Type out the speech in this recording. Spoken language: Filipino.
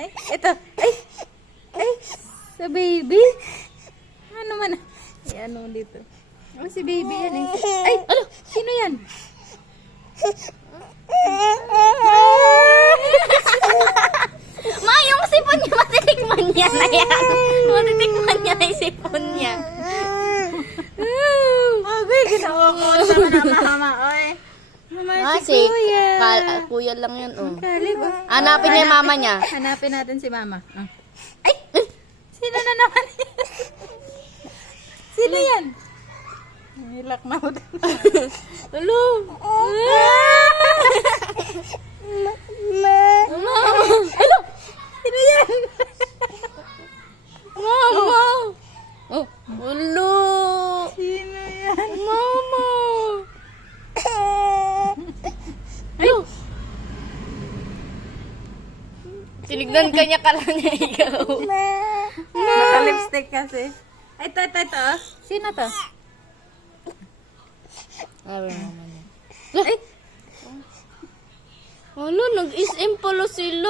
Ay, ito. Ay. Ay, sa baby. Ano man? Ay, ano dito? Oh, si baby yan eh. Ay, ano? Sino yan? Ma, yung sipon niya, matitikman niya na yan. Matitikman niya na yung sipon niya. Agay, ginawa ko naman ang mama. Oy. Mama, si kuya. Kuya lang yan, oh. Kalib, oh. Hanapin niya yung mama niya. Hanapin natin si mama. Oh. Ay! Sino na naman yan? Sino yan? Nilak na ako. Hello. Hello! Sino yan? Mama. Oh, hello. Sino yan? Mama. Hello. Tinignan ka niya kala niya ikaw. Naka-lipstick kasi. Ay, ito. Oh. Sino to? Ay, mama niya. Ay. Ano, nag-SM pala sila.